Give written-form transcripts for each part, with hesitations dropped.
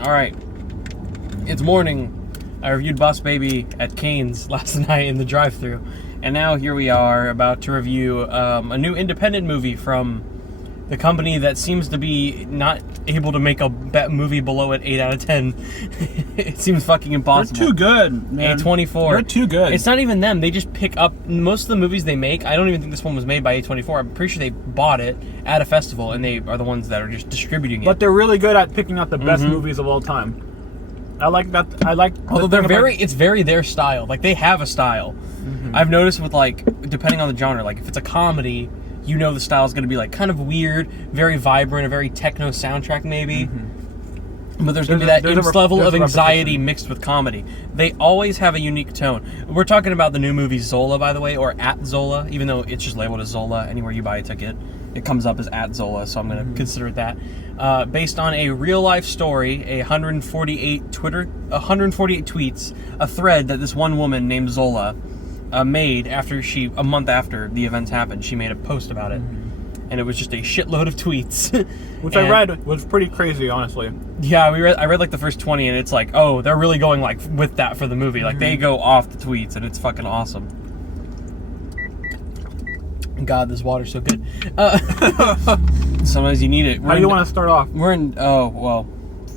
Alright. It's morning. I reviewed Boss Baby at Cane's last night in the drive-thru. And now here we are about to review a new independent movie from the company that seems to be not able to make a movie below an 8 out of 10. It seems fucking impossible. They're too good, man. A24. They're too good. It's not even them. They just pick up most of the movies they make. I don't even think this one was made by A24. I'm pretty sure they bought it at a festival, and they are the ones that are just distributing it. But they're really good at picking out the best movies of all time. I like that. Although it's very their style. Like, they have a style. I've noticed with, like, depending on the genre, like, if it's a comedy, you know the style is going to be, like, kind of weird, very vibrant, a very techno soundtrack, maybe. But there's going to be that level of anxiety mixed with comedy. They always have a unique tone. We're talking about the new movie Zola, by the way, or at Zola, even though it's just labeled as Zola. Anywhere you buy a ticket, it comes up as at Zola, so I'm going to consider it that. Based on a real-life story, 148 tweets, a thread that this one woman named Zola made after a month after the events happened. She made a post about it. And it was just a shitload of tweets. Which I read was pretty crazy, honestly. Yeah, I read like the first 20, and it's like, oh, they're really going like with that for the movie. Like, they go off the tweets, and it's fucking awesome. God, this water's so good. Sometimes you need it. How do you want to start off?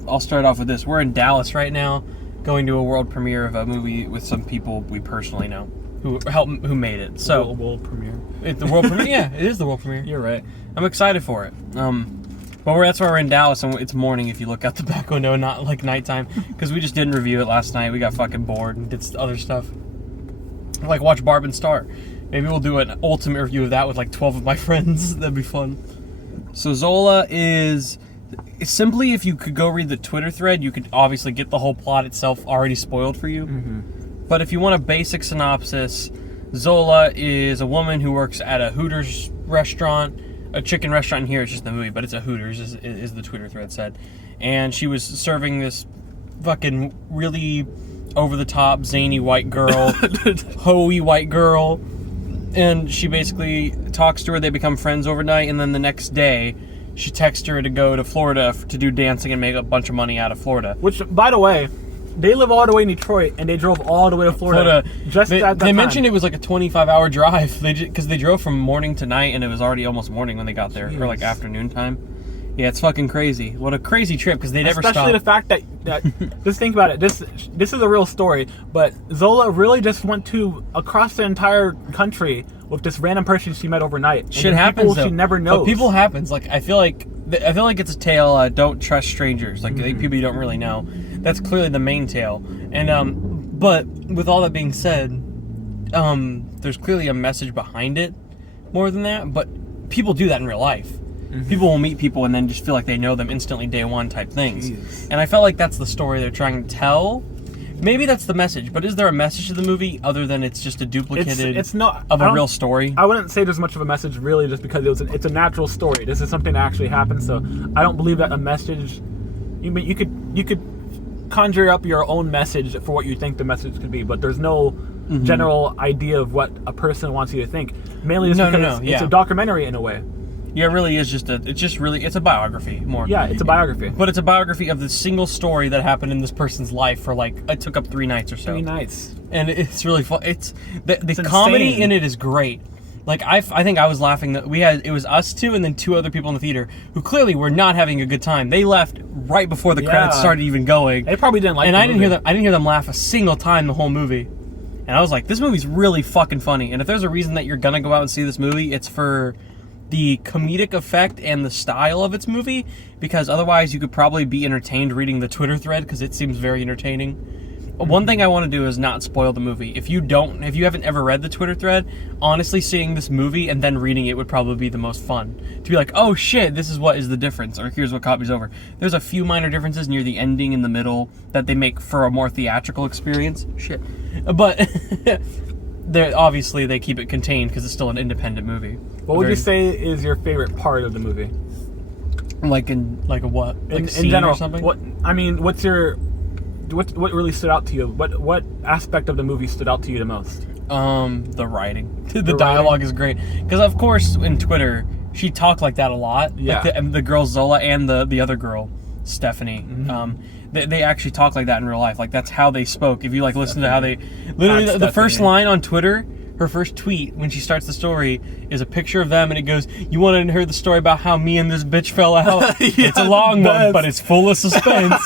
I'll start off with this. We're in Dallas right now, going to a world premiere of a movie with some people we personally know who made it. So world premiere. The world premiere. Yeah, it is the world premiere. You're right. I'm excited for it. But that's why we're in Dallas, and it's morning if you look out the back window, not like nighttime, because we just didn't review it last night. We got fucking bored and did other stuff. Like watch Barb and Star. Maybe we'll do an ultimate review of that with like 12 of my friends. That'd be fun. So Zola is simply, if you could go read the Twitter thread, you could obviously get the whole plot itself already spoiled for you. But if you want a basic synopsis, Zola is a woman who works at a Hooters restaurant. A chicken restaurant here, it's just the movie, but it's a Hooters, is the Twitter thread said. And she was serving this fucking really over-the-top, zany white girl, hoey white girl. And she basically talks to her, they become friends overnight, and then the next day, she texts her to go to Florida to do dancing and make a bunch of money out of Florida. Which, by the way, they live all the way in Detroit, and they drove all the way to Florida. Just at that time. They mentioned it was like a 25-hour drive, because they drove from morning to night, and it was already almost morning when they got there, or like afternoon time. Yeah, it's fucking crazy. What a crazy trip, because they never stopped. Especially the fact that just think about it. This is a real story, but Zola really just went across the entire country with this random person she met overnight. Shit happens, people though. She never knows. But people happens. Like, I feel like it's a tale. Don't trust strangers. Like people you don't really know. That's clearly the main tale. And but with all that being said, there's clearly a message behind it more than that. But people do that in real life. People will meet people and then just feel like they know them instantly day one type things. And I felt like that's the story they're trying to tell. Maybe that's the message, but is there a message to the movie other than it's just a duplicated of a real story? I wouldn't say there's much of a message really, just because it's a natural story. This is something that actually happened, so I don't believe that a message. You could conjure up your own message for what you think the message could be, but there's no general idea of what a person wants you to think. Mainly just because it's a documentary in a way. Yeah, it really is it's a biography more. Yeah, it's a biography. But it's a biography of the single story that happened in this person's life for it took up 3 nights or so. 3 nights. And it's really fun. It's comedy in it is great. Like, I think I was laughing that it was us two and then 2 other people in the theater who clearly were not having a good time. They left right before the credits started even going. They probably didn't like and the movie. movie. I didn't hear them laugh a single time the whole movie. And I was like, this movie's really fucking funny. And if there's a reason that you're gonna go out and see this movie, it's for the comedic effect and the style of its movie, because otherwise you could probably be entertained reading the Twitter thread, because it seems very entertaining. One thing I want to do is not spoil the movie. If you haven't ever read the Twitter thread, honestly seeing this movie and then reading it would probably be the most fun. To be like, oh shit, this is what is the difference, or here's what caught me over. There's a few minor differences near the ending in the middle that they make for a more theatrical experience. Shit. But obviously they keep it contained because it's still an independent movie. What would you say is your favorite part of the movie? Like a what? Like in scene general, or something? What really stood out to you? What aspect of the movie stood out to you the most? The writing. The dialogue is great. Because of course in Twitter, she talked like that a lot. Yeah. Like the girl Zola and the other girl, Stephanie. They actually talk like that in real life. Like, that's how they spoke. If you, like, listen to how they... Literally, the first line on Twitter, her first tweet, when she starts the story, is a picture of them, and it goes, "You wanted to hear the story about how me and this bitch fell out? It's a long one, but it's full of suspense."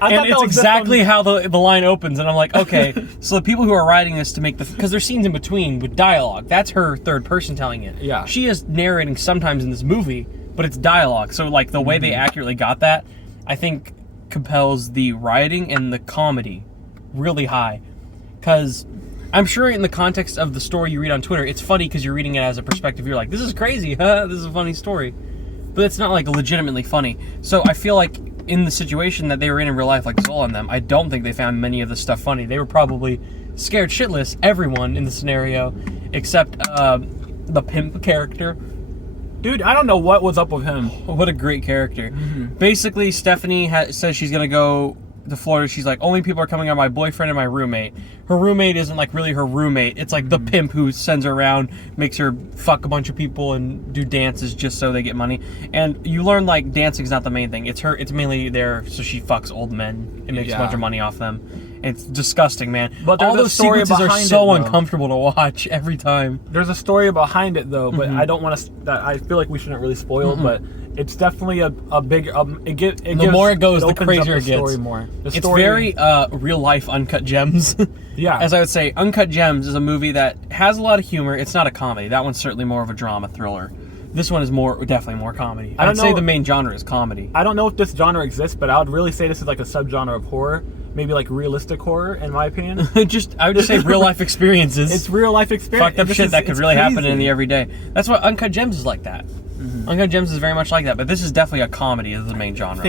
And it's exactly how the line opens, and I'm like, okay, so the people who are writing this to make the... Because there's scenes in between with dialogue. That's her third person telling it. Yeah. She is narrating sometimes in this movie, but it's dialogue. So, like, the way they accurately got that, I think... compels the writing and the comedy really high, because I'm sure in the context of the story you read on Twitter, it's funny because you're reading it as a perspective. You're like, this is crazy, huh? This is a funny story, but it's not like legitimately funny. So I feel like in the situation that they were in real life, like Zola and them, I don't think they found many of the stuff funny. They were probably scared shitless, everyone in the scenario, except the pimp character. Dude, I don't know what was up with him. What a great character. Basically, Stephanie says she's going to go to Florida. She's like, only people are coming are my boyfriend and my roommate. Her roommate isn't, like, really her roommate. It's, like, the pimp who sends her around, makes her fuck a bunch of people and do dances just so they get money. And you learn, like, dancing's not the main thing. It's mainly there so she fucks old men and makes a bunch of money off them. It's disgusting, man. But all those sequences are so uncomfortable to watch every time. There's a story behind it, though, but I don't want to... I feel like we shouldn't really spoil it, but it's definitely a big... the more it goes, the crazier it gets. It's very real-life Uncut Gems. Yeah. As I would say, Uncut Gems is a movie that has a lot of humor. It's not a comedy. That one's certainly more of a drama thriller. This one is definitely more comedy. I'd say the main genre is comedy. I don't know if this genre exists, but I would really say this is like a subgenre of horror. Maybe like realistic horror, in my opinion. I would just say real life experiences. It's real life experience. Fucked up shit that could really happen in the everyday. That's why Uncut Gems is like that. Uncut Gems is very much like that, but this is definitely a comedy. This is the main genre.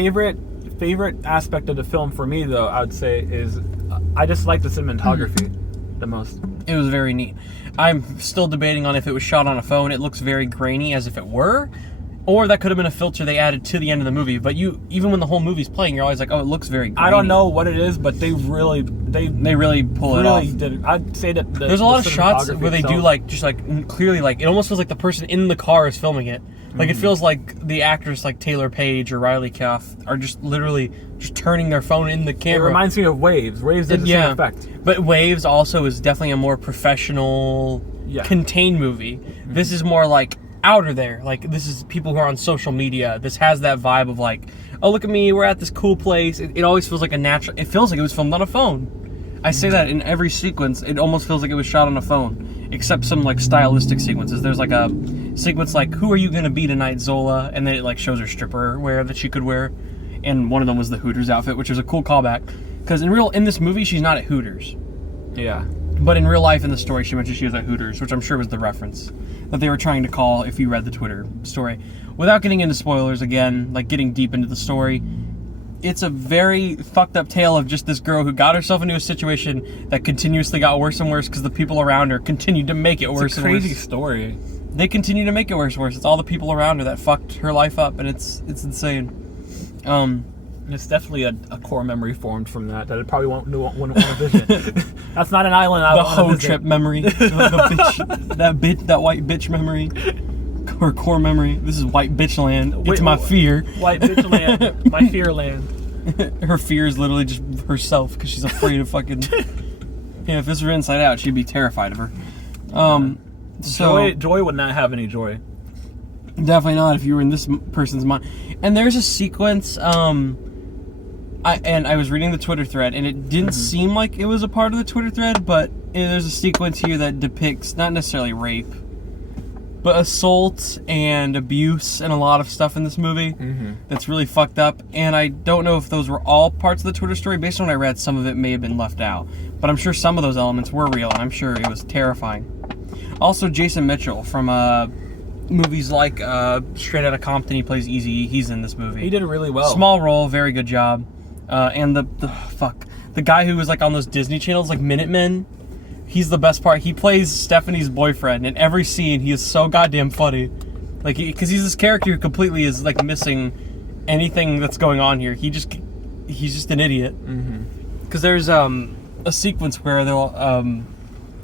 Favorite aspect of the film for me, though, I would say is I just like the cinematography the most. It was very neat. I'm still debating on if it was shot on a phone. It looks very grainy, as if it were. Or that could have been a filter they added to the end of the movie. But even when the whole movie's playing, you're always like, oh, it looks very grainy. I don't know what it is, but they really pull it off. I'd say that there's a lot of shots where they do clearly it almost feels like the person in the car is filming it. Like it feels like the actors like Taylor Page or Riley Keough are just literally just turning their phone in the camera. It reminds me of Waves. Waves does the same effect. But Waves also is definitely a more professional, contained movie. This is more like outer there. Like, this is people who are on social media. This has that vibe of like, oh, look at me, we're at this cool place. It always feels like it feels like it was filmed on a phone. I say that in every sequence. It almost feels like it was shot on a phone, except some like stylistic sequences. There's like a sequence like, who are you gonna be tonight, Zola? And then it like shows her stripper wear that she could wear, and one of them was the Hooters outfit, which was a cool callback, because in this movie she's not at Hooters. Yeah. But in real life, in the story, she mentioned she was at Hooters, which I'm sure was the reference that they were trying to call if you read the Twitter story. Without getting into spoilers again, like getting deep into the story, it's a very fucked up tale of just this girl who got herself into a situation that continuously got worse and worse because the people around her continued to make it worse and worse. It's a crazy story. They continue to make it worse and worse. It's all the people around her that fucked her life up, and it's insane. It's definitely a core memory formed from that I probably wouldn't want to visit. That's not an island I want to visit. The hoe trip memory. that white bitch memory. Her core memory. This is white bitch land. It's my fear. White bitch land. My fear land. Her fear is literally just herself because she's afraid of fucking... Yeah, if this were Inside Out, she'd be terrified of her. Joy would not have any joy. Definitely not if you were in this person's mind. And there's a sequence... I was reading the Twitter thread, and it didn't seem like it was a part of the Twitter thread, but there's a sequence here that depicts not necessarily rape, but assault and abuse and a lot of stuff in this movie that's really fucked up. And I don't know if those were all parts of the Twitter story. Based on what I read, some of it may have been left out, but I'm sure some of those elements were real, and I'm sure it was terrifying. Also, Jason Mitchell from movies like Straight Outta Compton, he plays Easy. He's in this movie. He did it really well. Small role, very good job. And the guy who was like on those Disney channels, like Minutemen, he's the best part. He plays Stephanie's boyfriend in every scene. He is so goddamn funny, like because he's this character who completely is like missing anything that's going on here. He's just an idiot. Because there's a sequence where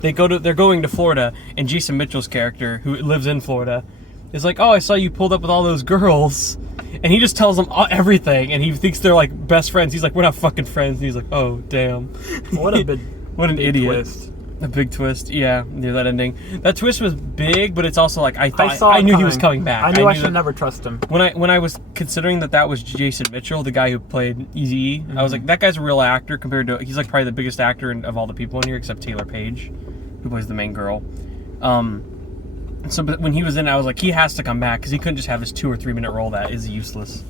they're going to Florida, and Jason Mitchell's character, who lives in Florida, is like, "Oh, I saw you pulled up with all those girls," and he just tells them everything, and he thinks they're like best friends. He's like, "We're not fucking friends," and he's like, "Oh, damn." What a big, what an big idiot. twist. A big twist, yeah. Near that ending, that twist was big, but it's also like I saw knew it he was coming. coming back. I knew I that- should never trust him. When I was considering that was Jason Mitchell, the guy who played Eazy-E, I was like, that guy's a real actor compared to he's like probably the biggest actor of all the people in here except Taylor Page, who plays the main girl. So but when he was in it, I was like, he has to come back because he couldn't just have his 2 or 3 minute role that is useless.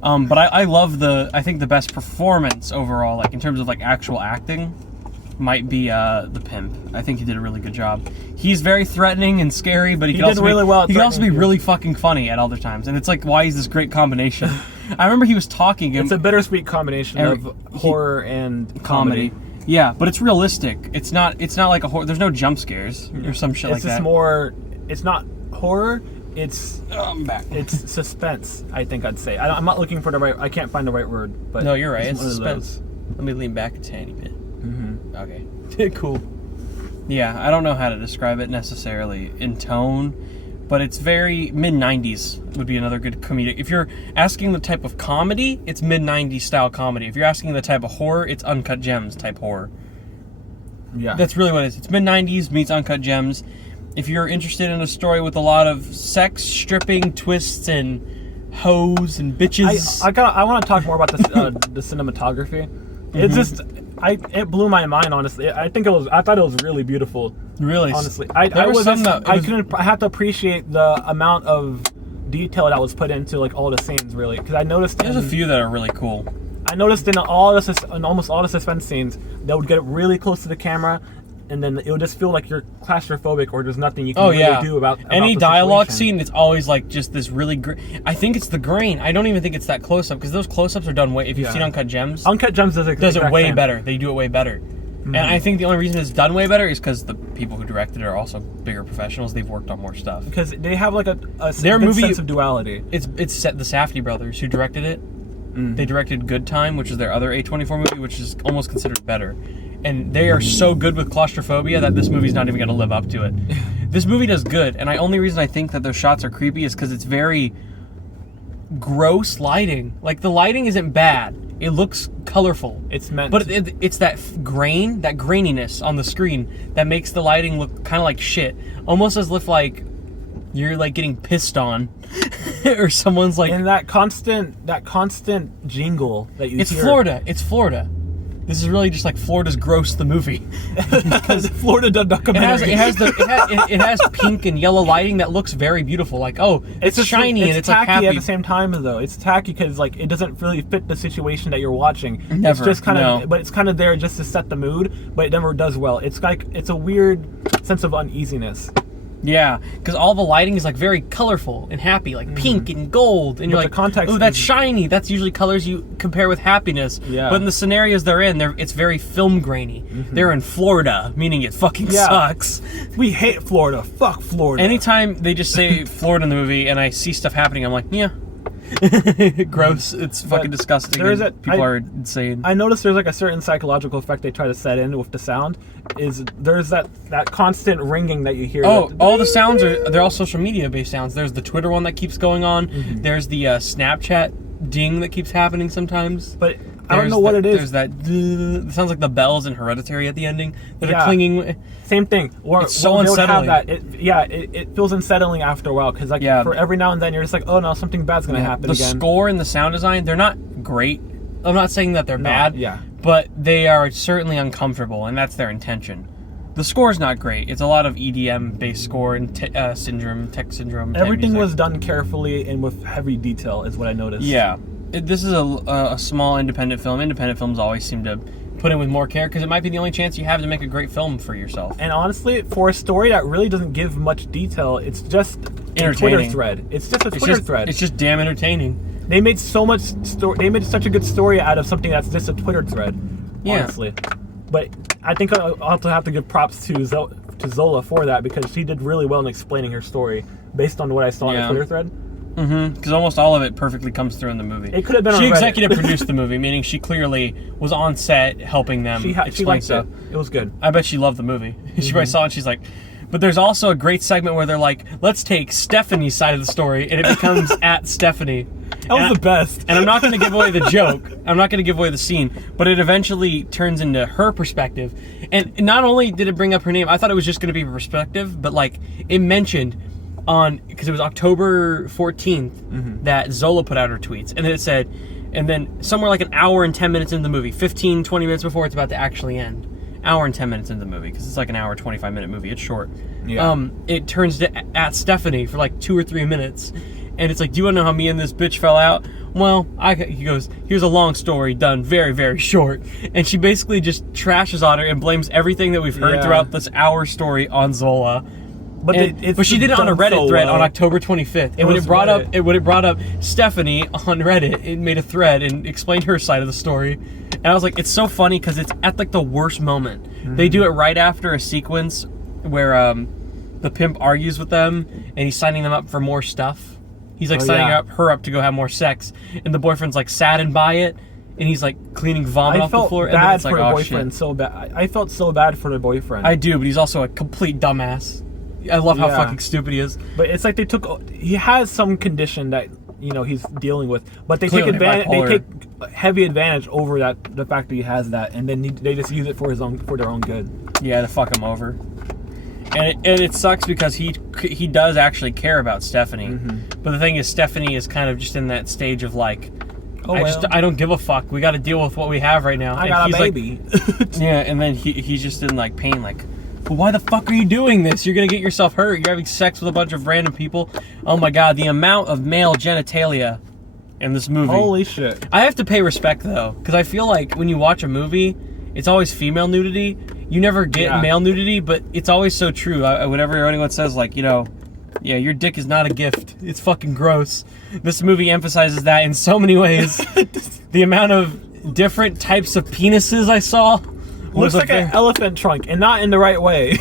But I love I think the best performance overall, like in terms of like actual acting, might be the pimp. I think he did a really good job. He's very threatening and scary, but he can also really well at he can also be threatening really fucking funny at other times, and it's like why he's this great combination. I remember he was talking. It's a bittersweet combination of horror and comedy. Yeah, but it's realistic. It's not like a horror. There's no jump scares or some shit like It's that. just more. It's not horror. It's I'm back. it's suspense. I think I'd say. I'm not looking for the right. I can't find the right word. But No, you're right. It's one of suspense. those. Let me lean back a tiny bit. Okay. Cool. Yeah, I don't know how to describe it necessarily in tone, but it's very mid-90s would be another good comedic. If you're asking the type of comedy, it's mid-90s style comedy. If you're asking the type of horror, it's Uncut Gems type horror. Yeah. That's really what it is. It's mid-90s meets Uncut Gems. If you're interested in a story with a lot of sex, stripping, twists, and hoes and bitches... I want to talk more about the cinematography. It's just... it blew my mind, honestly. I thought it was really beautiful. Really? Honestly. I have to appreciate the amount of detail that was put into like all the scenes, really, because I noticed There's a few that are really cool. I noticed in almost all the suspense scenes, they would get really close to the camera, and then it would just feel like you're claustrophobic, or there's nothing you can really do about any the dialogue situation. scene. It's always like just this really. I think it's the grain. I don't even think it's that close up because those close ups are done way. If you've seen Uncut Gems, Uncut Gems does it way better. They do it way better. And I think the only reason it's done way better is because the people who directed it are also bigger professionals. They've worked on more stuff. Because they have like a their good movie sense of duality. It's the Safdie brothers who directed it. They directed Good Time, which is their other A24 movie, which is almost considered better. And they are so good with claustrophobia that this movie's not even going to live up to it. This movie does good, and the only reason I think that those shots are creepy is because it's very gross lighting. Like, the lighting isn't bad. It looks colorful. It's meant But it's that graininess on the screen that makes the lighting look kind of like shit. Almost as if, like, you're, like, getting pissed on. Or someone's, like... And that constant jingle that you hear. It's Florida. This is really just like Florida's Gross, the movie. Because Florida done documentary. It has pink and yellow lighting that looks very beautiful. Like, oh, it's shiny and it's tacky like happy. at the same time, though. It's tacky because like it doesn't really fit the situation that you're watching. Never, it's just kind of, no. but it's kind of there just to set the mood. But it never does well. It's like it's a weird sense of uneasiness. Yeah, because all the lighting is like very colorful and happy, like pink and gold, and you're But like, the context oh, that's is- shiny. That's usually colors you compare with happiness. Yeah. But in the scenarios they're in, it's very film grainy. They're in Florida, meaning it fucking sucks. We hate Florida. Fuck Florida. Anytime they just say Florida in the movie and I see stuff happening, I'm like, yeah. Gross. It's fucking disgusting. People are insane. I noticed there's like a certain psychological effect they try to set in with the sound. There's that constant ringing that you hear. Oh, all the sounds they're all social media based sounds. There's the Twitter one that keeps going on. There's the Snapchat ding that keeps happening sometimes. But I don't know what it is. There's that. It sounds like the bells in Hereditary at the ending that are clinging. Same thing. Or It's so they would unsettling. have that. It feels unsettling after a while because like for every now and then you're just like, oh no, something bad's gonna happen the again. The score and the sound design, they're not great. I'm not saying that they're bad. Yeah. But they are certainly uncomfortable, and that's their intention. The score's not great. It's a lot of EDM-based score and tech syndrome. Everything was done carefully and with heavy detail, is what I noticed. Yeah. This is a small independent film. Independent films always seem to put in with more care because it might be the only chance you have to make a great film for yourself. And honestly, for a story that really doesn't give much detail, it's just a Twitter thread. It's just a Twitter thread. It's just damn entertaining. They made so much They made such a good story out of something that's just a Twitter thread. Yeah. Honestly, but I think I'll also have to give props to Zola for that because she did really well in explaining her story based on what I saw in the Twitter thread. Because almost all of it perfectly comes through in the movie. It could have been. She on executive produced the movie, meaning she clearly was on set helping them She explain liked stuff. it. It was good. I bet she loved the movie. She probably saw it and she's like, But there's also a great segment where they're like, let's take Stephanie's side of the story, and it becomes at Stephanie. That was the best. And I'm not going to give away the joke. I'm not going to give away the scene, but it eventually turns into her perspective. And not only did it bring up her name, I thought it was just going to be her perspective, but like it mentioned because it was October 14th that Zola put out her tweets, and then it said, and then somewhere like an hour and 10 minutes into the movie, 15, 20 minutes before it's about to actually end, hour and 10 minutes into the movie, because it's like an hour, 25-minute movie, it's short. Yeah. It turns to at Stephanie for like 2 or 3 minutes, and it's like, do you want to know how me and this bitch fell out? Well, he goes, here's a long story done very, very short. And she basically just trashes on her and blames everything that we've heard throughout this hour story on Zola. But she did it on a Reddit thread on October 25th. And when it brought up Stephanie on Reddit, it made a thread and explained her side of the story. And I was like, it's so funny because it's at like the worst moment. They do it right after a sequence where the pimp argues with them and he's signing them up for more stuff. He's like signing her up to go have more sex, and the boyfriend's like saddened by it, and he's like cleaning vomit off the floor. I felt bad it's for like, the oh, boyfriend shit. so bad. I felt so bad for the boyfriend. I do, but he's also a complete dumbass. I love how fucking stupid he is. But it's like he has some condition that he's dealing with, but they Clearly, take advantage. bipolar. They take heavy advantage over the fact that he has that, and then they just use it for their own good. Yeah, to fuck him over. And it sucks because he does actually care about Stephanie, but the thing is, Stephanie is kind of just in that stage of like, I don't give a fuck. We got to deal with what we have right now. I got a baby. Like, yeah, and then he's just in like pain, like, well, why the fuck are you doing this? You're gonna get yourself hurt. You're having sex with a bunch of random people. Oh my god, the amount of male genitalia in this movie. Holy shit. I have to pay respect though, because I feel like when you watch a movie, it's always female nudity. You never get male nudity, but it's always so true. Whenever anyone says like, yeah, your dick is not a gift. It's fucking gross. This movie emphasizes that in so many ways. The amount of different types of penises I saw. Looks like an elephant trunk, and not in the right way.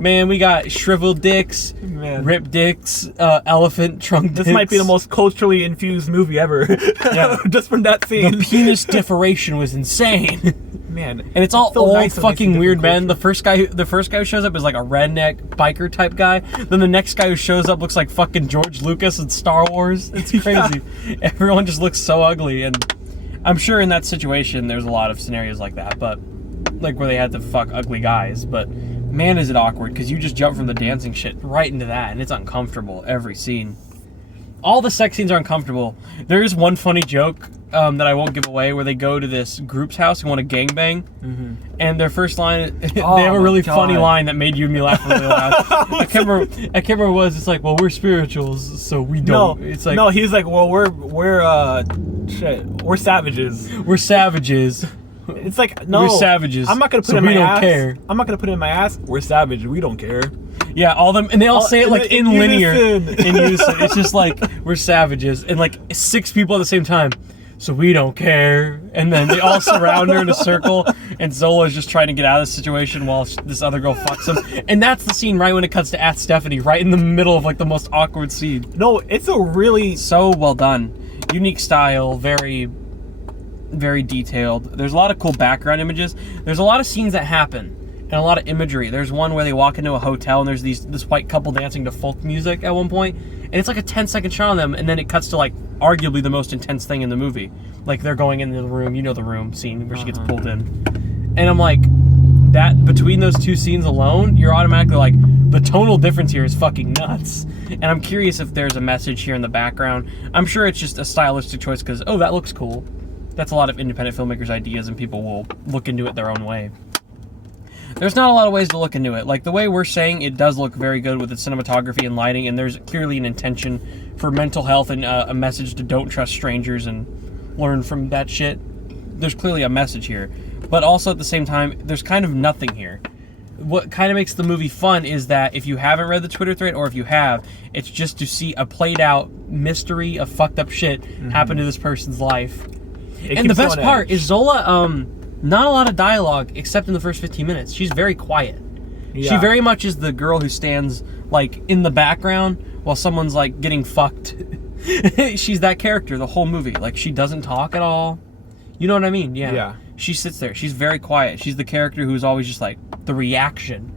Man, we got shriveled dicks, ripped dicks, elephant trunk dicks. This might be the most culturally infused movie ever. Yeah. Just from that scene. The penis differation was insane. Man, and it's all so old nice fucking weird men. The first guy who shows up is like a redneck biker type guy. Then the next guy who shows up looks like fucking George Lucas in Star Wars. It's crazy. Everyone just looks so ugly, and I'm sure in that situation there's a lot of scenarios like that, but like where they had to fuck ugly guys. But man, is it awkward because you just jump from the dancing shit right into that, and it's uncomfortable every scene. All the sex scenes are uncomfortable. There is one funny joke that I won't give away where they go to this group's house and want to gangbang, and their first line, they have a really funny line that made you and me laugh really loud. I can't remember what it was. It's like, well, we're spirituals, so we don't. It's like, no, he's like, well, we're savages. We're savages. It's like, no, we're savages. I'm not gonna put it in my ass. Care. I'm not gonna put it in my ass. We're savage. We don't care. Yeah, all them, and they all say it like in linear, in unison. It's just like, we're savages, and like 6 people at the same time. So we don't care, and then they all surround her in a circle, and Zola's just trying to get out of the situation while this other girl fucks him. And that's the scene right when it cuts to at Stephanie, right in the middle of like the most awkward scene. No, it's a really so well done, unique style, very, very detailed. There's a lot of cool background images. There's a lot of scenes that happen. And a lot of imagery. There's one where they walk into a hotel and there's this white couple dancing to folk music at one point, and it's like a 10-second shot on them, and then it cuts to like arguably the most intense thing in the movie. Like they're going into the room, the room scene where she gets pulled in. And I'm like, that between those 2 scenes alone, you're automatically like, the tonal difference here is fucking nuts. And I'm curious if there's a message here in the background. I'm sure it's just a stylistic choice because, oh, that looks cool. That's a lot of independent filmmakers' ideas, and people will look into it their own way. There's not a lot of ways to look into it. Like the way we're saying, it does look very good with its cinematography and lighting, and there's clearly an intention for mental health and a message to don't trust strangers and learn from that shit. There's clearly a message here. But also at the same time, there's kind of nothing here. What kind of makes the movie fun is that if you haven't read the Twitter thread, or if you have, it's just to see a played out mystery of fucked up shit happen to this person's life. And the best part is Zola, not a lot of dialogue except in the first 15 minutes. She's very quiet. Yeah. She very much is the girl who stands like in the background while someone's like getting fucked. She's that character the whole movie. Like she doesn't talk at all. You know what I mean? Yeah. She sits there. She's very quiet. She's the character who's always just like the reaction.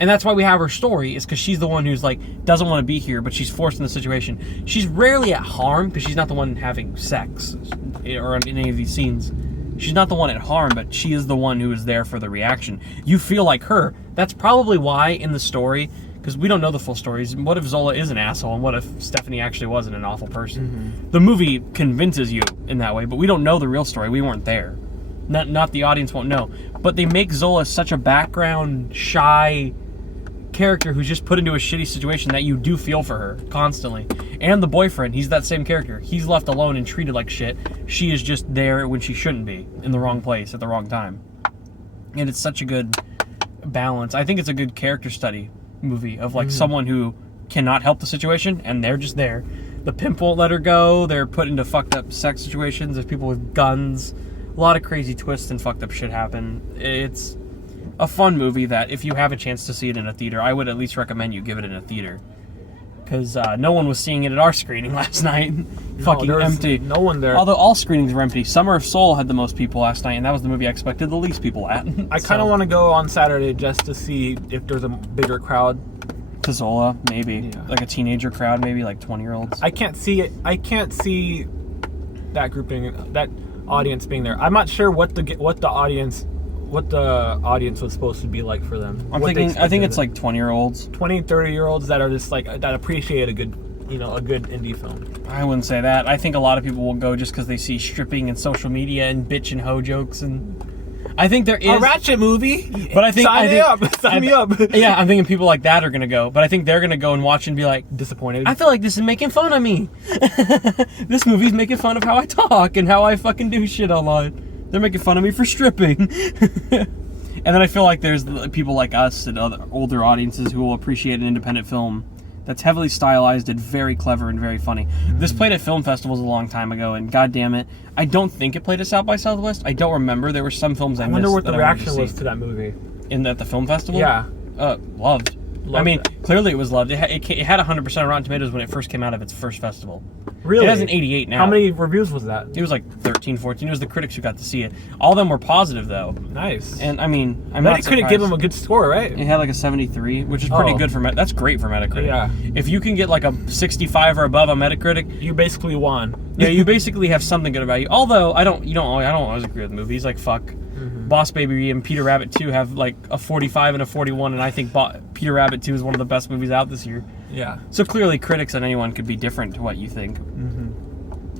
And that's why we have her story, is because she's the one who's like, doesn't want to be here, but she's forced in the situation. She's rarely at harm, because she's not the one having sex, or in any of these scenes. She's not the one at harm, but she is the one who is there for the reaction. You feel like her. That's probably why in the story, because we don't know the full stories. What if Zola is an asshole, and what if Stephanie actually wasn't an awful person? The movie convinces you in that way, but we don't know the real story. We weren't there. Not the audience won't know. But they make Zola such a background, shy character who's just put into a shitty situation that you do feel for her constantly. And the boyfriend, he's that same character. He's left alone and treated like shit. She is just there when she shouldn't be, in the wrong place at the wrong time. And it's such a good balance. I think it's a good character study movie of like someone who cannot help the situation and they're just there. The pimp won't let her go. They're put into fucked up sex situations. There's people with guns. A lot of crazy twists and fucked up shit happen. It's a fun movie that if you have a chance to see it in a theater, I would at least recommend you give it in a theater. Because no one was seeing it at our screening last night. Fucking empty. No one there. Although all screenings were empty. Summer of Soul had the most people last night, and that was the movie I expected the least people at. I kind of want to go on Saturday just to see if there's a bigger crowd. To Zola, maybe. Yeah. Like a teenager crowd, maybe like 20-year-olds. I can't see it. I can't see that grouping, that audience being there. I'm not sure what the audience was supposed to be like for them. I think it's like 20-year-olds. 20, 30-year-olds that are just like, that appreciate a good indie film. I wouldn't say that. I think a lot of people will go just because they see stripping and social media and bitch and hoe jokes, and I think there is a Ratchet movie. But Sign me up. Yeah, I'm thinking people like that are gonna go, but I think they're gonna go and watch and be like disappointed. I feel like this is making fun of me. This movie's making fun of how I talk and how I fucking do shit online. They're making fun of me for stripping. And then I feel like there's people like us and other older audiences who will appreciate an independent film that's heavily stylized and very clever and very funny. This played at film festivals a long time ago, and god damn it, I don't think it played at South by Southwest. I don't remember. There were some films I missed. I wonder what the that reaction was to that movie. At the film festival? Yeah. Loved. I mean, clearly it was loved. It had 100% on Rotten Tomatoes when it first came out of its first festival. Really? It has an 88 now. How many reviews was that? It was like 13, 14. It was the critics who got to see it. All of them were positive, though. Nice. And, I mean, I'm not not surprised. Metacritic gave them a good score, right? It had like a 73, which is pretty good for That's great for Metacritic. Yeah. If you can get like a 65 or above on Metacritic, you basically won. Yeah, you basically have something good about you. Although I don't always agree with movies. Like fuck, Boss Baby and Peter Rabbit 2 have like a 45 and a 41, and I think Peter Rabbit 2 is one of the best movies out this year. Yeah. So clearly, critics and anyone could be different to what you think.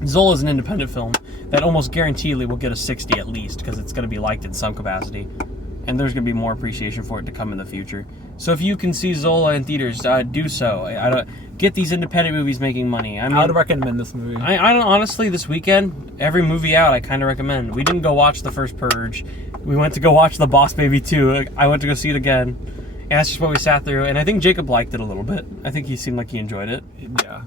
Zola is an independent film that almost guaranteedly will get a 60 at least, because it's going to be liked in some capacity, and there's going to be more appreciation for it to come in the future. So if you can see Zola in theaters, do so. I don't get these independent movies making money. I would recommend this movie. I don't honestly, this weekend, every movie out I kind of recommend. We didn't go watch the first Purge. We went to go watch The Boss Baby 2. I went to go see it again. And that's just what we sat through. And I think Jacob liked it a little bit. I think he seemed like he enjoyed it. Yeah.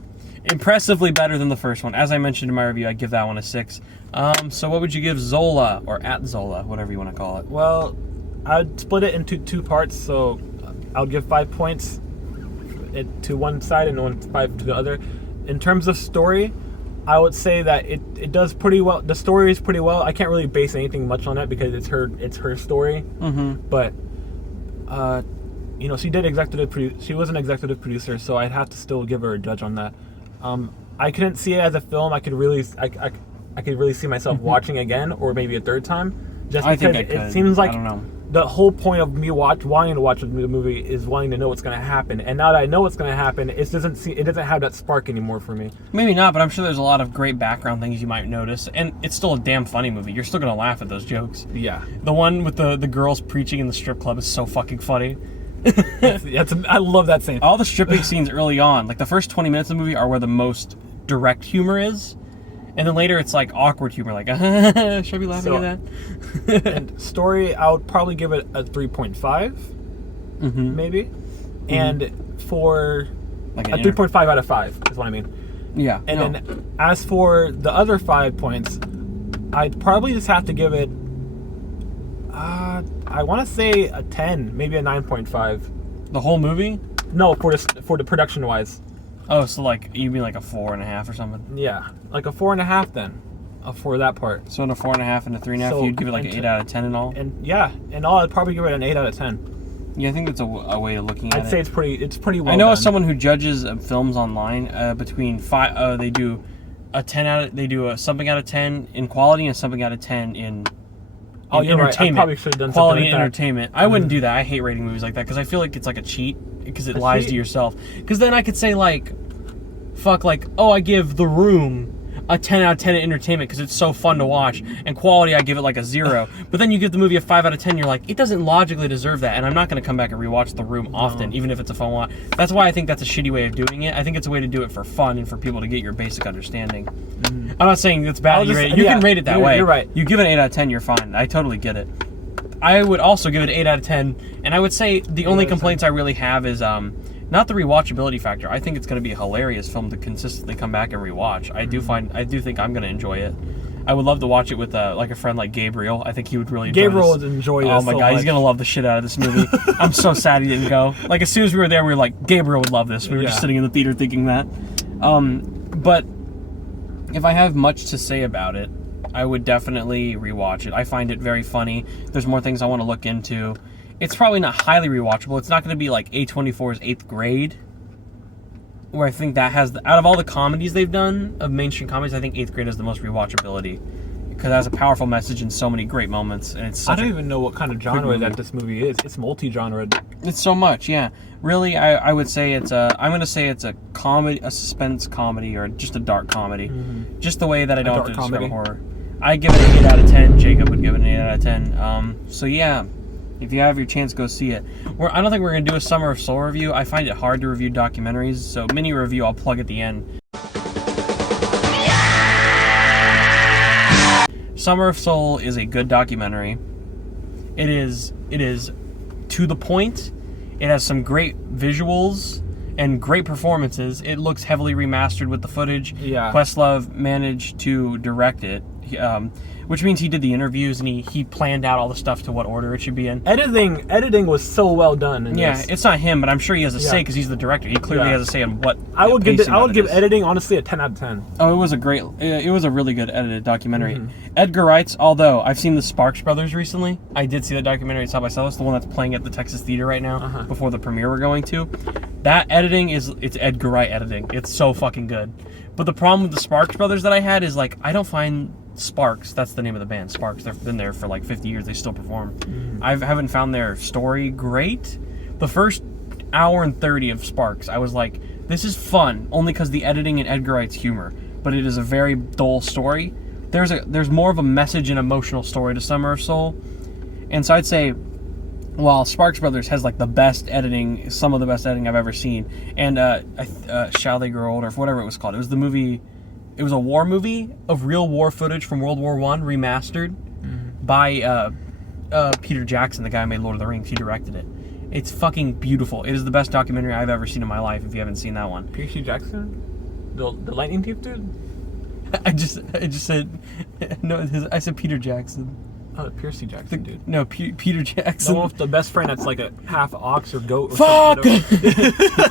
Impressively better than the first one. As I mentioned in my review, I give that one a 6. So what would you give Zola, or at Zola, whatever you want to call it? Well, I'd split it into 2 parts. So I would give 5 points to one side and 5 to the other. In terms of story, I would say that it does pretty well. The story is pretty well. I can't really base anything much on it because it's her story. But she did she was an executive producer, so I'd have to still give her a judge on that. I couldn't see it as a film I could really see myself watching again, or maybe a third time, just because it seems like, I don't know, the whole point of me wanting to watch the movie is wanting to know what's going to happen. And now that I know what's going to happen, it doesn't have that spark anymore for me. Maybe not, but I'm sure there's a lot of great background things you might notice. And it's still a damn funny movie. You're still going to laugh at those jokes. Yeah. The one with the girls preaching in the strip club is so fucking funny. I love that scene. All the stripping scenes early on, like the first 20 minutes of the movie, are where the most direct humor is. And then later it's like awkward humor, like, should I be laughing at that? And story, I would probably give it a 3.5, maybe. And for like a 3.5 out of 5 is what I mean. Yeah. And then as for the other 5 points, I'd probably just have to give it, I want to say a 10, maybe a 9.5. The whole movie? No, for the production wise. Oh, so like you mean like a 4.5 or something? Yeah, like a 4.5 then, for that part. So in a 4.5 and a 3.5, you'd give it like an 8 out of 10 and all. And yeah, and all I'd probably give it an 8 out of 10. Yeah, I think that's a way of looking at it. I'd say it's pretty well I know done. as someone who judges films online, between five, they do a 10 out of, they do a something out of 10 in quality and something out of 10 in you're right. I entertainment. probably should have done Quality something like that. entertainment. I wouldn't do that. I hate rating movies like that because I feel like it's like a cheat because it A lies cheat? to yourself. Because then I could say like, fuck, like, oh, I give The Room a 10 out of 10 in entertainment because it's so fun to watch, and quality I give it like a 0. But then you give the movie a 5 out of 10, you're like, it doesn't logically deserve that, and I'm not going to come back and rewatch The Room often, even if it's a fun watch. That's why I think that's a shitty way of doing it. I think it's a way to do it for fun and for people to get your basic understanding. I'm not saying it's bad. You can rate it that way. You're right. You give it an 8 out of 10, you're fine. I totally get it. I would also give it an 8 out of 10, and I would say the only complaints I really have is not the rewatchability factor. I think it's going to be a hilarious film to consistently come back and rewatch. I do think I'm going to enjoy it. I would love to watch it with like a friend like Gabriel. I think he would really enjoy Gabriel this. would enjoy Oh this my so god, he's much. going to love the shit out of this movie. I'm so sad he didn't go. Like as soon as we were there, we were like, Gabriel would love this. We were just sitting in the theater thinking that. But if I have much to say about it, I would definitely rewatch it. I find it very funny. There's more things I want to look into. It's probably not highly rewatchable. It's not going to be like A24's 8th Grade, where I think that has, out of all the comedies they've done, of mainstream comedies, I think 8th Grade has the most rewatchability. Because it has a powerful message and so many great moments. And it's I don't even know what kind of genre that this movie is. It's multi-genre. It's so much, yeah. Really, I would say it's I'm going to say it's a comedy, a suspense comedy, or just a dark comedy. Just the way that I don't have to describe comedy. horror. I give it an 8 out of 10. Jacob would give it an 8 out of 10. So yeah, if you have your chance, go see it. I don't think we're going to do a Summer of Soul review. I find it hard to review documentaries, so mini review I'll plug at the end. Summer of Soul is a good documentary. It is to the point. It has some great visuals and great performances. It looks heavily remastered with the footage. Yeah. Questlove managed to direct it, which means he did the interviews and he planned out all the stuff to what order it should be in. Editing was so well done. In this. It's not him, but I'm sure he has a say because he's the director. He clearly has a say in what. I would give editing honestly a 10 out of 10. Oh, it was a really good edited documentary. Edgar Wright's, although I've seen the Sparks Brothers recently, I did see the documentary South by Southwest, the one that's playing at the Texas Theater right now before the premiere we're going to. That editing it's Edgar Wright editing. It's so fucking good. But the problem with the Sparks Brothers that I had is like I don't find Sparks, that's the name of the band, Sparks. They've been there for like 50 years. They still perform. I haven't found their story great. The first hour and 30 of Sparks, I was like, this is fun, only because the editing and Edgar Wright's humor. But it is a very dull story. There's more of a message and emotional story to Summer of Soul. And so I'd say, while Sparks Brothers has like the best editing, some of the best editing I've ever seen, and Shall They Grow Older, or whatever it was called. It was the movie. It was a war movie of real war footage from World War I, remastered by Peter Jackson, the guy who made Lord of the Rings. He directed it. It's fucking beautiful. It is the best documentary I've ever seen in my life, if you haven't seen that one. P.C. Jackson? The lightning teeth dude? I just said... No, I said Peter Jackson. Oh, Percy Jackson, dude. No, Peter Jackson. The one with the best friend that's like a half ox or goat or Fuck! something.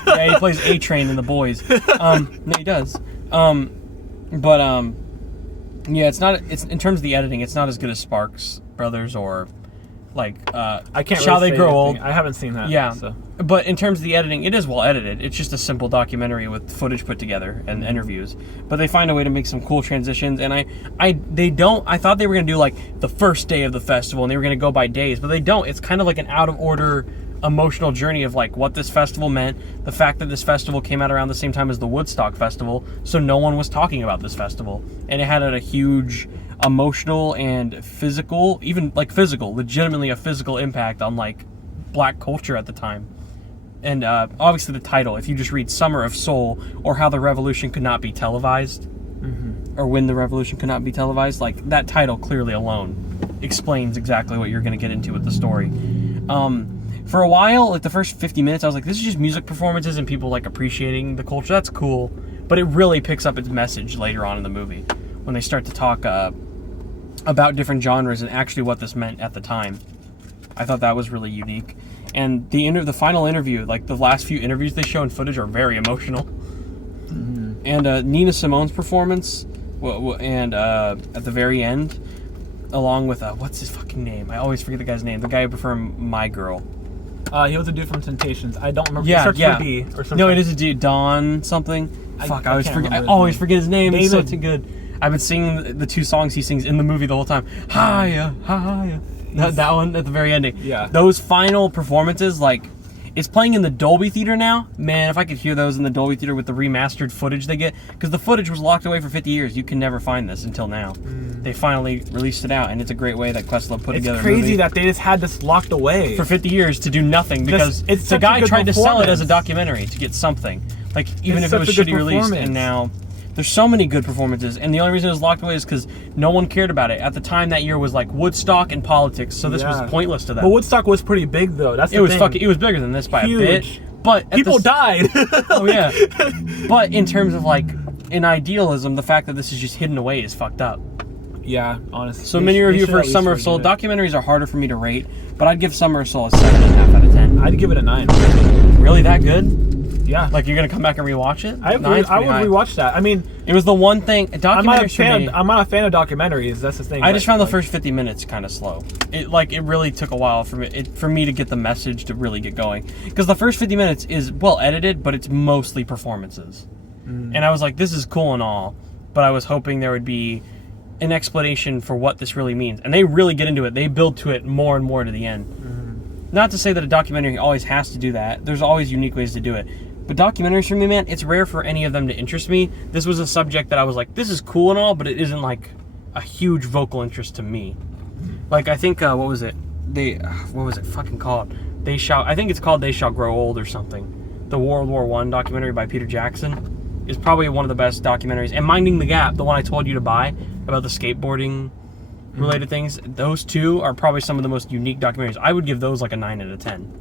Yeah, he plays A-Train in The Boys. No, he does. Yeah, it's in terms of the editing, it's not as good as Sparks Brothers or like I can't Shall really They say Grow anything. Old? I haven't seen that. Yeah, So. but in terms of the editing, it is well edited. It's just a simple documentary with footage put together and interviews. But they find a way to make some cool transitions. And I thought they were gonna do like the first day of the festival and they were gonna go by days, but they don't. It's kind of like an out of order emotional journey of like what this festival meant, the fact that this festival came out around the same time as the Woodstock Festival, so no one was talking about this festival, and it had a huge emotional and physical, even like legitimately a physical impact on like black culture at the time. And obviously the title, if you just read Summer of Soul, or How the Revolution Could Not Be Televised, or When the Revolution Could Not Be Televised, like that title clearly alone explains exactly what you're going to get into with the story. For a while, like the first 50 minutes, I was like, this is just music performances and people like appreciating the culture. That's cool. But it really picks up its message later on in the movie when they start to talk about different genres and actually what this meant at the time. I thought that was really unique. And the final interview, like the last few interviews they show in footage are very emotional. And Nina Simone's performance, and at the very end, along with, what's his fucking name? I always forget the guy's name. The guy who performed My Girl. He was a dude from Temptations. I don't remember. Yeah, Starts yeah. with D or something. No, it is a dude. Don something. Fuck, I always can't forget. I remember his always name. forget his name. He's so David. too good. I've been singing the 2 songs he sings in the movie the whole time. Higher, higher. That one at the very ending. Yeah. Those final performances, like, it's playing in the Dolby Theater now. Man, if I could hear those in the Dolby Theater with the remastered footage they get, because the footage was locked away for 50 years. You can never find this until now. They finally released it out, and it's a great way that Questlove put together. It's a movie crazy that they just had this locked away for 50 years to do nothing because it's the such a guy good tried to sell it as a performance. documentary to get something. Like, even It's if it was such a good shitty released, performance. and now there's so many good performances, and the only reason it was locked away is because no one cared about it. At the time that year was like Woodstock and politics, so this Yeah. was pointless to them. But Woodstock was pretty big though. That's the it was thing. fucking. It was bigger than this by Huge. a bit, but at People the, died. Oh yeah, but in terms of like in idealism, the fact that this is just hidden away is fucked up. Yeah, honestly. So They mini sh- they review should for at least Summer of Soul. forgive it. Documentaries are harder for me to rate, but I'd give Summer of Soul a 7.5 out of 10. I'd give it a 9. Really that good? Yeah. Like you're gonna come back and rewatch it? I Nine's would pretty high. rewatch that. I mean, It was the one thing. I'm not a Documentaries for fan. me. I'm not a fan of documentaries. That's the thing. I just but, found the like, first 50 minutes kind of slow. It really took a while for me to get the message to really get going. Because the first 50 minutes is well edited, but it's mostly performances. And I was like, this is cool and all, but I was hoping there would be an explanation for what this really means. And they really get into it. They build to it more and more to the end. Not to say that a documentary always has to do that. There's always unique ways to do it. But documentaries for me, man, it's rare for any of them to interest me. This was a subject that I was like, this is cool and all, but it isn't like a huge vocal interest to me. Like, I think, what was it fucking called? I think it's called They Shall Grow Old or something. The World War I documentary by Peter Jackson is probably one of the best documentaries. And Minding the Gap, the one I told you to buy about the skateboarding related things, those two are probably some of the most unique documentaries. I would give those like a 9 out of 10.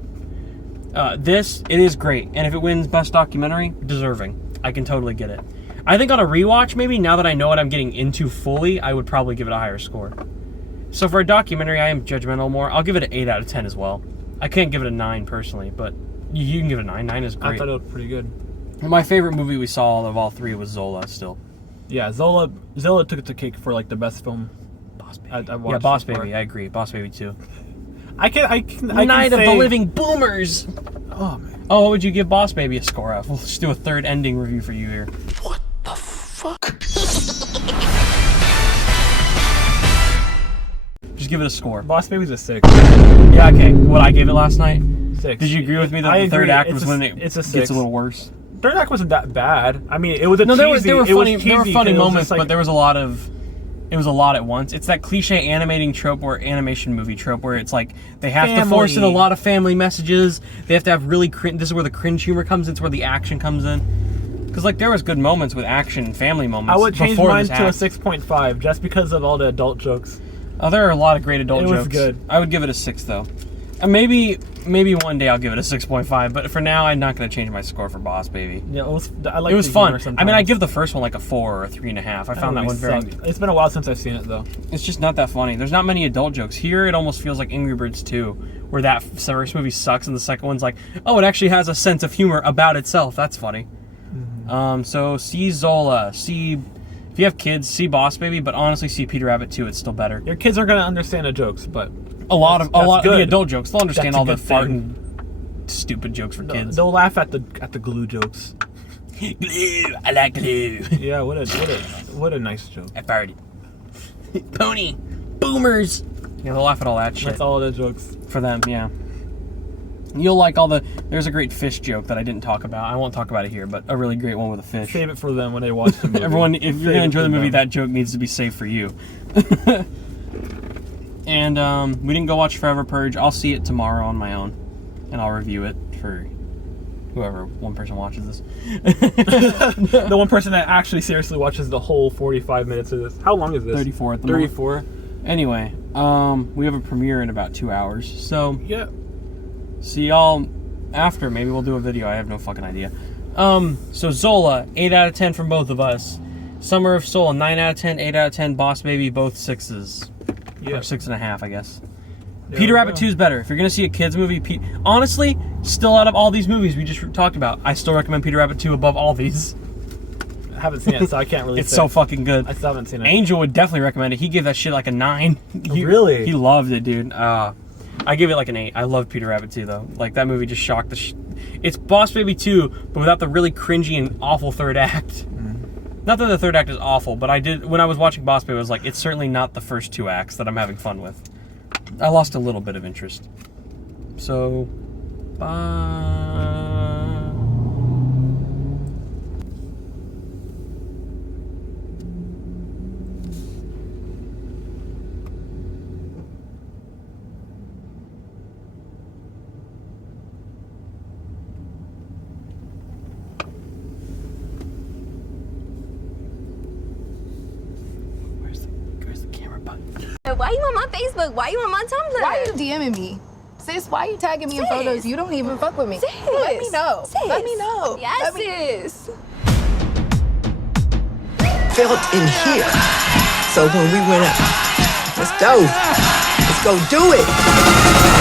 It is great, and if it wins Best Documentary, deserving. I can totally get it. I think on a rewatch, maybe, now that I know what I'm getting into fully, I would probably give it a higher score. So for a documentary, I am judgmental more. I'll give it an 8 out of 10 as well. I can't give it a 9 personally, but you can give it a 9. 9 is I great. thought it was pretty good. My favorite movie we saw of all 3 was Zola still. Yeah, Zola took the cake for like the best film. Boss Baby. I watched Yeah, Boss so far. Baby. I agree. Boss Baby too. I can Night of say, the Living Boomers. Oh man. Oh, what would you give Boss Baby a score of? We'll just do a third ending review for you here. What the fuck? Just give it a score. Boss Baby's a 6. Yeah, okay. What I gave it last night? 6. Did you agree with me that I the third agree. act It's was a- when it's a gets 6. a little worse? Third act wasn't that bad. I mean, it was a No, cheesy. there were it was funny cheesy 'cause it was moments, just like, but there was a lot of. It was a lot at once. It's that cliche animation movie trope where it's like they have to force in a Family. lot of family messages. They have to have really this is where the cringe humor comes in. It's where the action comes in. Because like there was good moments with action and family moments. I would change before mine this to a act. 6.5 just because of all the adult jokes. Oh, there are a lot of great adult It jokes. was good. I would give it a 6 though. And maybe one day I'll give it a 6.5. But for now, I'm not going to change my score for Boss Baby. Yeah, I like It was the fun. humor I sometimes. mean, I give the first one like a 4 or a 3.5. I found that one very. Sucked. It's been a while since I've seen it though. It's just not that funny. There's not many adult jokes. Here, it almost feels like Angry Birds 2, where that first movie sucks and the second one's like, oh, it actually has a sense of humor about itself. That's funny. So see Zola. If you have kids, see Boss Baby, but honestly, see Peter Rabbit 2. It's still better. Your kids aren't gonna understand the jokes, but A lot of the good. adult jokes. They'll understand That's a all the good thing. farting, stupid jokes for kids. they'll laugh at the glue jokes. Glue. I like glue. Yeah, what a nice joke. I farted. Pony. Boomers. Yeah, they'll laugh at all that shit. That's all the jokes. For them, yeah. You'll like there's a great fish joke that I didn't talk about. I won't talk about it here, but a really great one with a fish. Save it for them when they watch the movie. Everyone, if you're Save going to it enjoy for the movie, them. that joke needs to be saved for you. And we didn't go watch Forever Purge. I'll see it tomorrow on my own, and I'll review it for whoever one person watches this. The one person that actually seriously watches the whole 45 minutes of this. How long is this? 34 at the moment. 34. Anyway, we have a premiere in about 2 hours, so Yeah. see y'all after. Maybe we'll do a video. I have no fucking idea. So Zola, 8 out of 10 from both of us. Summer of Soul, 9 out of 10, 8 out of 10. Boss Baby, both 6s. Yeah. Or 6.5, I guess. There Peter we Rabbit go. 2 is better. If you're going to see a kid's movie, honestly, still out of all these movies we just talked about, I still recommend Peter Rabbit 2 above all these. I haven't seen it, so I can't really It's say. so fucking good. I still haven't seen it. Angel would definitely recommend it. He gave that shit like a 9. Really? He loved it, dude. I give it like an 8. I love Peter Rabbit 2 though. Like that movie just shocked it's Boss Baby 2, but without the really cringy and awful third act. Not that the third act is awful, but when I was watching Boss Baby, I was like, it's certainly not the first 2 acts that I'm having fun with. I lost a little bit of interest. So, bye. Where's the camera button? Why you on my Facebook? Why you on my Tumblr? Why you DMing me? Sis, why you tagging me in photos? You don't even fuck with me. Sis. Let me know. Sis. Let me know. Yes, Let me- sis. Felt in here. So when we went up, let's go do it.